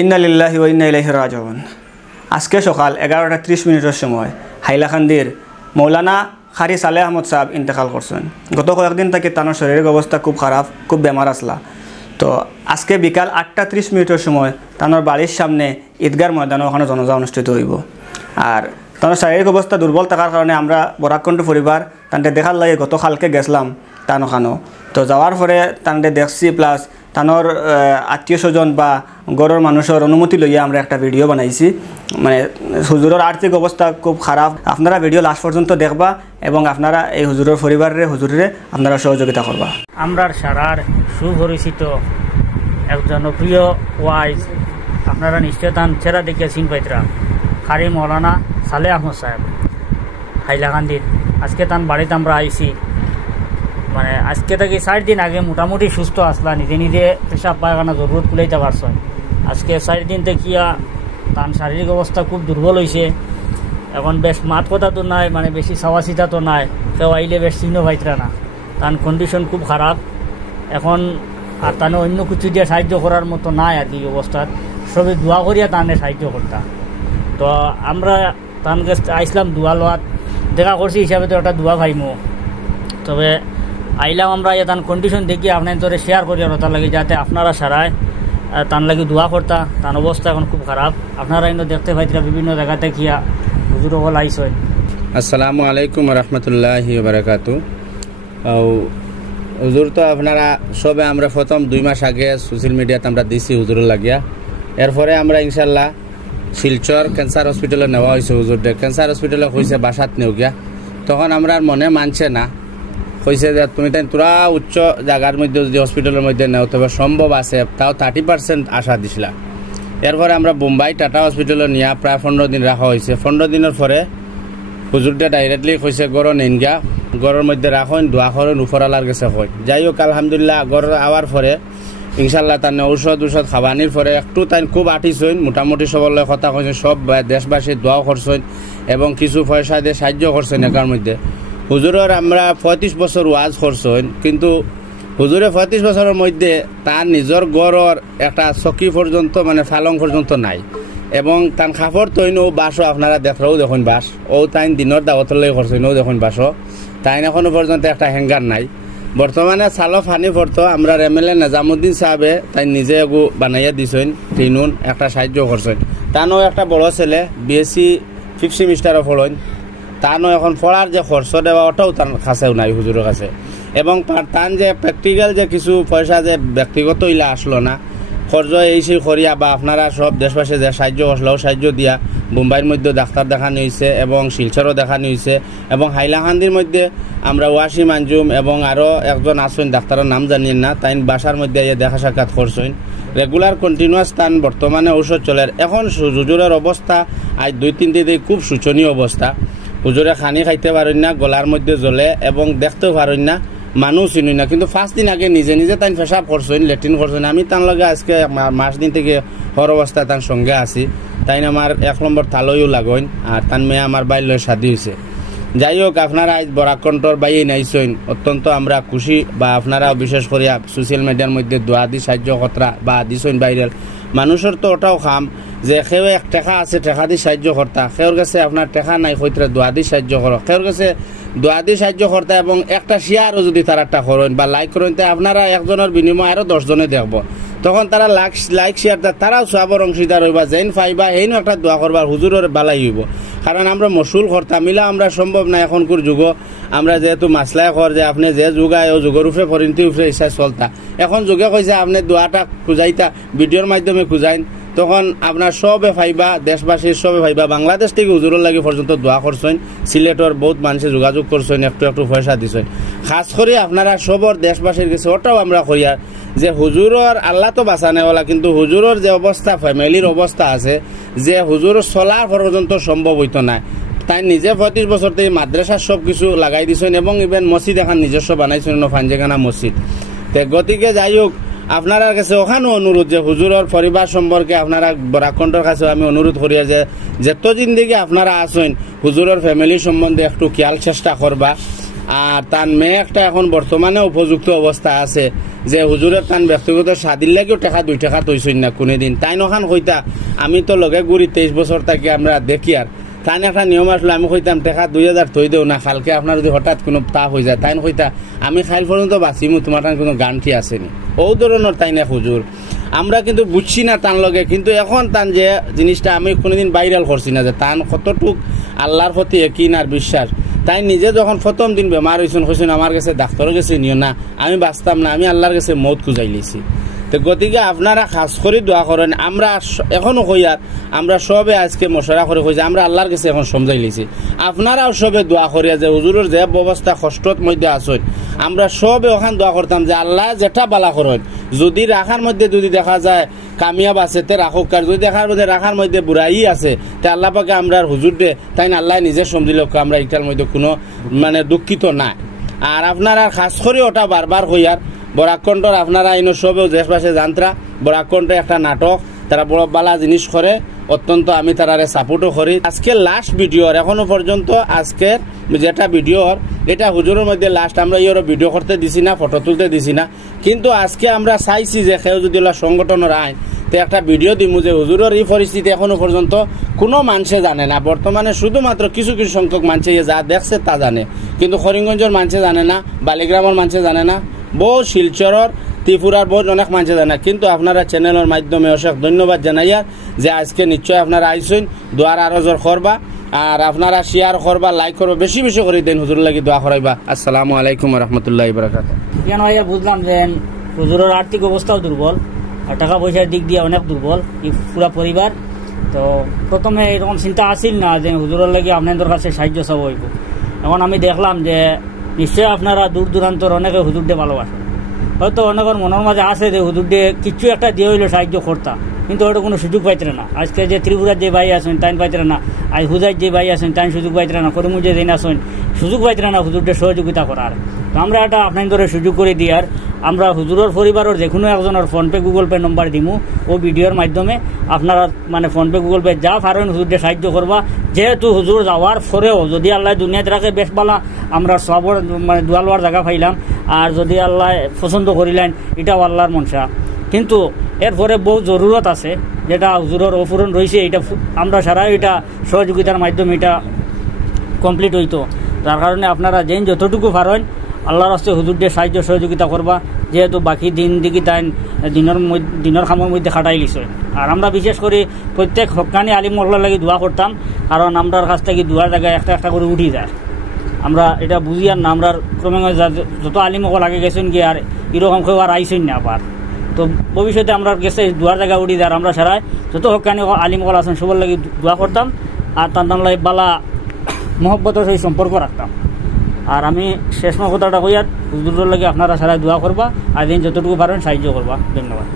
ইন্না লিল্লাহি ওয়া ইন্না ইলাইহি রাজিউন। আজকে সকাল 11:30 সময় হাইলাকান্দির মৌলানা খারি সালেহ আহমদ সাহেব ইন্তেকাল করছেন। গত কয়েকদিন থেকে তার শরীরের অবস্থা খুব খারাপ, খুব বেমার আসলা। তো আজকে বিকাল 8:30 সময় তার বাড়ির সামনে ঈদগার ময়দানে ওখানে জনাজা অনুষ্ঠিত হইব। আর তার শারীরিক অবস্থা দুর্বল থাকার কারণে আমরা বরাকণ্ঠ পরিবার তানতে দেখার লাগে গত কালকে গেছিলাম তান ওখানেও। তো যাওয়ার পরে তানতে দেখছি, প্লাস তানোর আত্মীয় স্বজন বা গড়ের মানুষের অনুমতি লইয়া আমরা একটা ভিডিও বানাইছি। মানে হুজুরের আর্থিক অবস্থা খুব খারাপ। আপনারা ভিডিও লাস্ট পর্যন্ত দেখবা এবং আপনারা এই হুজুরের পরিবারের হুজুরে আপনারা সহযোগিতা করবা। আমরার সারার সুপরিচিত একজন প্রিয় ওয়াইজ, আপনারা নিশ্চয় তান ছেড়া দেখে চিন পাইতরা, খারি মৌলানা সালেহ আহমদ সাহেব হাইলাকান্দির। আজকে তান বাড়িতে আমরা আইছি। মানে আজকে থেকে 4 দিন আগে মোটামুটি সুস্থ আসলা, নিজে নিজে পেশাব পায়খানা জরুরত কুলাইতে পারছেন। আজকে 4 দিন দেখিয়া তার শারীরিক অবস্থা খুব দুর্বল হয়েছে। এখন বেশ মাত কথা তো নাই, মানে বেশি চাওয়া তো নাই, কেউ আইলে বেশ চিহ্ন পাইতরা না। তার কন্ডিশন খুব খারাপ এখন। আর তানে অন্য কিছু দিয়ে সাহায্য করার মতো নাই আর কি অবস্থার। সবই দোয়া করিয়া তানে সাহায্য করতাম। তো আমরা তার কাছে আইসলাম দোয়া লওয়াত, দেখা করছি হিসাবে তো একটা দোয়া খাইমো। তবে আইলাম আমরা তার কন্ডিশন দেখি আপনার তোরে শেয়ার করি আর তার লাগে, যাতে আপনারা সারায় তার লাগে দোয়া করতা। তার অবস্থা এখন খুব খারাপ। আপনারা কিন্তু দেখতে পাইতরা বিভিন্ন জায়গাতে গিয়া হুজুর হল আইসেন। আসসালামু আলাইকুম রহমতুল্লাহি বারাকাতু। হুজুর তো আপনারা সবে আমরা প্রথম 2 মাস আগে সোশ্যাল মিডিয়াতে আমরা দিছি হুজুরের লাগিয়া। এরপরে আমরা ইনশাল্লাহ শিলচর ক্যান্সার হসপিটালে নেওয়া হয়েছে হুজুরকে। ক্যান্সার হসপিটালে হয়েছে বাসাত নেও গিয়া। তখন আমরা মনে মানছে না, কইছে যে তুমি তাই তোরা উচ্চ জায়গার মধ্যে যদি হসপিটালের মধ্যে নেও তবে সম্ভব আছে, তাও 30% আশা দিছিলা। এরপরে আমরা বোম্বাই টাটা হসপিটালে নিয়ে প্রায় 15 দিন রাখা হয়েছে। 15 দিনের পরে হুজুরটা ডাইরেক্টলি কইছে গড় নেন গিয়া, গড়ের মধ্যে রাখেন, দোয়া করেন, উপরালার গেছে হয়। যাই হোক আলহামদুলিল্লাহ গড় আওয়ার পরে ইনশাল্লাহ তার ঔষধ খাবানির পরে একটু তাই খুব আটিছেন, মোটামুটি সবলে কথা কইছেন, সব দেশবাসী দোয়াও করছেন এবং কিছু পয়সা দিয়ে সাহায্য করছেন। একার মধ্যে হুজুরের আমরা 35 বছর ওয়াজ করছেন, কিন্তু হুজুরে 35 বছরের মধ্যে তার নিজের গড়ের একটা চকি পর্যন্ত, মানে ফালং পর্যন্ত নাই। এবং তার খাফর তৈনও বাসও আপনারা দেখলেও দেখুন বাস, ও তাই দিনের দাওয়াতলে করছেন, ও দেখুন বাসও তাই এখনো পর্যন্ত একটা হ্যাঙ্গার নাই। বর্তমানে চালো ফানি পড়তো আমরা এমএলএ নিজামুদ্দিন সাহেবে তাই নিজে এগু বানাইয়া দিছেন, টিনুন একটা সাহায্য করছেন। তানও একটা বড় ছেলে BSc 5th সেমিস্টারও পড়েন, তানও এখন পড়ার যে খরচ দেওয়া ওটাও তার কাছেও নাই হুজুরের কাছে। এবং তান যে প্র্যাকটিক্যাল যে কিছু পয়সা যে ব্যক্তিগত ইলা আসলো না, খরচ এই সেই করিয়া বা আপনারা সব দেশবাসী যে সাহায্য করলেও সাহায্য দিয়া মুম্বাইয়ের মধ্যে ডাক্তার দেখানো হয়েছে এবং শিলচরও দেখানো হয়েছে এবং হাইলাকান্দির মধ্যে আমরা ওয়াসিম আঞ্জুম এবং আরও একজন আসেন, ডাক্তারের নাম জানিয়েন না, তাই বাসার মধ্যে দেখা সাক্ষাৎ করছেন। রেগুলার কন্টিনিউয়াস তান বর্তমানে ঔষধ চলে। এখন হুজুরের অবস্থা আজ 2-3 দিন খুব শোচনীয় অবস্থা। হুজুরে খানি খাইতে পারেন না, গলার মধ্যে জ্বলে এবং দেখতেও পারেন না, মানুষ চিনি না। কিন্তু 5 দিন আগে নিজে নিজে তাই পেশাব করছেন, লেট্রিন করছেন। আমি তার লগে আজকে মাস দিন থেকে হর অবস্থায় তার সঙ্গে আছি। তাই আমার 1 নম্বর তালইও লাগেন। আর তার মেয়ে আমার বাইর লয় শাদি হয়েছে। যাই হোক আপনারা আজ বরাকণ্ঠর বাইয়ে নাইছেন, অত্যন্ত আমরা খুশি। বা আপনারাও বিশেষ করে সোশ্যাল মিডিয়ার মধ্যে দোয়া দি সাহায্য কর্তা বা দিছেন বাইরের মানুষের তো ওটাও খাম যে সেও 1 টাকা আছে, টাকা দিয়ে সাহায্য কর্তা, সেওর কাছে আপনার টাকা নাই, হইতে দোয়া দিয়ে সাহায্য করো, সেওর কাছে দোয়া দিয়ে সাহায্য কর্তা। এবং একটা শেয়ারও যদি তারা একটা করেন বা লাইক করেন, তো আপনারা একজনের বিনিময়ে আরও 10 জনে দেখব, তখন তারা লাইক শেয়ার তারাও সবার অংশীদার হইবা, যেন ফাইবা সেইনো একটা দোয়া করবার হুজুরের বালাই হইব। কারণ আমরা মসুল কর্তা মিলা আমরা সম্ভব না এখনকার যুগ। আমরা যেহেতু মাসলাই কর যে আপনি যে যুগায় ও যুগের উপরে পরিণতি উপরে ইচ্ছা চলতা, এখন যুগে কইছে আপনি দোয়াটা খুঁজাইতা ভিডিওর মাধ্যমে খুঁজাইন, তখন আপনার সবে ফাইবা, দেশবাসীর সবে ফাইবা। বাংলাদেশ থেকে হুজুরের লাগে পর্যন্ত দোয়া করছেন, সিলেটর বহুত মানুষে যোগাযোগ করছেন, একটু পয়সা দিছেন। খাস করে আপনারা সবর দেশবাসীর কাছে ওটাও আমরা কইয়ার যে হুজুরের আল্লাহ তো বাঁচানেওয়ালা, কিন্তু হুজুরের যে অবস্থা, ফ্যামিলির অবস্থা আছে, যে হুজুর চলার পর্যন্ত সম্ভব হইতো না। তাই নিজে 35 বছর থেকে মাদ্রাসার সব কিছু লাগাই দিছেন এবং ইভেন মসজিদ এখন নিজস্ব বানাইছেন, ফাঞ্জেখানা মসজিদ। গতিকে যাই হোক আপনার কাছে ওখানেও অনুরোধ যে হুজুরের পরিবার সম্পর্কে আপনারা বরাকণ্ঠর কাছে আমি অনুরোধ করি যে যত জিন্দিগি আপনারা আসেন হুজুরের ফ্যামিলি সম্বন্ধে একটু খেয়াল চেষ্টা করবা। আর তার মেয়ে একটা এখন বর্তমানে উপযুক্ত অবস্থা আছে যে হুজুরের তান ব্যক্তিগত স্বাধীন লাগেও টাকা 2 টাকা তৈছই না কোনোদিন তাই নখান কইতা আমি তো লগে ঘুরি 23 বছর থেকে আমরা দেখি আর তাই একটা নিয়ম আসলে আমি কইতাম টাকা 2000 তৈ দেও না কালকে আপনার যদি হঠাৎ কোনো তাপ হয়ে যায় তাই কইতা আমি খাইল পর্যন্ত বাঁচিমু তোমার কোনো গানটি আসেনি ও ধরনের তাই না হুজুর আমরা কিন্তু বুঝছি না তান লগে কিন্তু এখন তান যে জিনিসটা আমি কোনোদিন ভাইরাল করছি না যে তান কতটুক আল্লাহর প্রতি একই আর বিশ্বাস তাই নিজে যখন প্রথম দিন বেমার হয়েছেন কইছেন আমার কাছে ডাক্তারের কাছে নিও না আমি বাঁচতাম না আমি আল্লাহর কাছে মৌত খুঁজাই লিছি তো গতিকে আপনারা খাস করে দোয়া করেন আমরা এখনো কইয়ার আমরা সবে আজকে মশরা করে কই যে আমরা আল্লাহর কাছে এখন সমঝাই লিছি আপনারাও সবে দোয়া করিয়া যে হুজুরের যে অবস্থা কষ্টর মধ্যে আসেন আমরা সবে ওখান দোয়া করতাম যে আল্লাহ যেটা বালা করেন যদি রাখার মধ্যে যদি দেখা যায় কামিয়াব আছে তে রাখুক আর যদি রাখার মধ্যে বুড়াই আছে তে আল্লাহ পাকে আমরা হুজুর দে তাই না আল্লাহ নিজে সমঝিল আমরা এটার মধ্যে কোনো মানে দুঃখিত না আর আপনারা খাস করে ওটা বারবার কইয়ার বরাকণ্ঠর আপনারা আইন সবেও দেশবাসে জানত্রা বরাকণ্ঠে একটা নাটক তারা বড় বালা জিনিস করে অত্যন্ত আমি তারারে সাপোর্টও করি আজকে লাস্ট ভিডিওর এখনো পর্যন্ত আজকের যেটা ভিডিওর এটা হুজুরের মধ্যে লাস্ট আমরা ইয়ের ভিডিও করতে দিছি না ফটো তুলতে দিছি না কিন্তু আজকে আমরা চাইছি যে সেও যদি সংগঠনের আইন তো একটা ভিডিও দিমু যে হুজুরের এই পরিস্থিতি এখনো পর্যন্ত কোনো মানুষে জানে না বর্তমানে শুধুমাত্র কিছু কিছু সংখ্যক মানুষে যা দেখছে তা জানে কিন্তু করিমগঞ্জের মানুষে জানে না বালিগ্রামের মানুষে জানে না বহু শিলচরের ত্রিপুরার বহুত অনেক মানুষ জানে কিন্তু আপনারা চ্যানেলের মাধ্যমে অশেষ ধন্যবাদ জানাইয়া যে আজকে নিশ্চয় আপনারা আইসুন দোয়ার আরো জোর করবা আর আপনারা শেয়ার করবা লাইক করবা বেশি বেশি করে দেন হুজুর লাগি দোয়া করাইবা আসসালামু আলাইকুম ওয়া রাহমাতুল্লাহি ওয়া বারাকাতুহু কেন ভাইয়া বুঝলাম যে হুজুরের আর্থিক অবস্থাও দুর্বল আর টাকা পয়সার দিক দিয়ে অনেক দুর্বল এই পুরা পরিবার তো প্রথমে এরকম চিন্তা আসিল না যে হুজুরের লাগি আপনাদের কাছে সাহায্য চাব হইব এখন আমি দেখলাম যে নিশ্চয়ই আপনারা দূর দূরান্তর অনেকে হুজুর দিয়ে ভালোবাসেন হয়তো অনেকের মনের মাঝে আছে যে হুজুর দিয়ে কিছু একটা দিয়ে হইলে সাহায্য করতাম কিন্তু ওটা কোনো সুযোগ পাইতে না আজকে যে ত্রিপুরার যে ভাই আছেন তাই পাইতে না আজ হুজার যে ভাই আছেন তাই সুযোগ পাইতে না করিমুজে দিন আসেন সুযোগ পাইতে না হুজুরদের সহযোগিতা করার তো আমরা এটা আপনাদের সুযোগ করে দিয়ার আমরা হুজুরের পরিবারের যে কোনো একজনের ফোনপে গুগল পে নম্বর দিমু ও ভিডিওর মাধ্যমে আপনারা মানে ফোনপে গুগল পে যা পারেন হুজুরদের সাহায্য করবা যেহেতু হুজুর যাওয়ার পরেও যদি আল্লাহ দুনিয়াতে রাখে বেশ বালা আমরা সবর মানে দোয়ালওয়ার জায়গা পাইলাম আর যদি আল্লাহ পছন্দ করিলেন এটাও আল্লাহর মনসা কিন্তু এরপরে বহু জরুরত আছে যেটা হুজুরের অপূরণ রয়েছে এটা আমরা সারা এটা সহযোগিতার মাধ্যমে এটা কমপ্লিট হইতো যার কারণে আপনারা যেন যতটুকু পারেন আল্লাহর রাস্তে হুজুরদের সাহায্য সহযোগিতা করবা যেহেতু বাকি দিন দিকে তাই দিনের খামের মধ্যে খাটাই লিছ আর আমরা বিশেষ করে প্রত্যেক হকানি আলিম মোল্লার লাগে দোয়া করতাম কারণ আমরার কাছ থেকে দোয়ার জায়গায় একটা একটা করে উঠি যায় আমরা এটা বুঝি আর না আমরা ক্রমে যত আলিমকল আগে গেছেন কি আর এরকম কেউ আর আইসেন না আবার তো ভবিষ্যতে আমরা গেছে দোয়ার জায়গা উঠি যায় আর আমরা সারাই যত হকানি আলিমকল আছেন সবার লাগে দোয়া করতাম আর তার লাগে বালা মহব্বতের সেই সম্পর্ক রাখতাম আর আমি শেষ কথাটা কই আর হুজুরের লাগে আপনারা সারা দোয়া করবা আর দিন যতটুকু পারেন সাহায্য করবা ধন্যবাদ।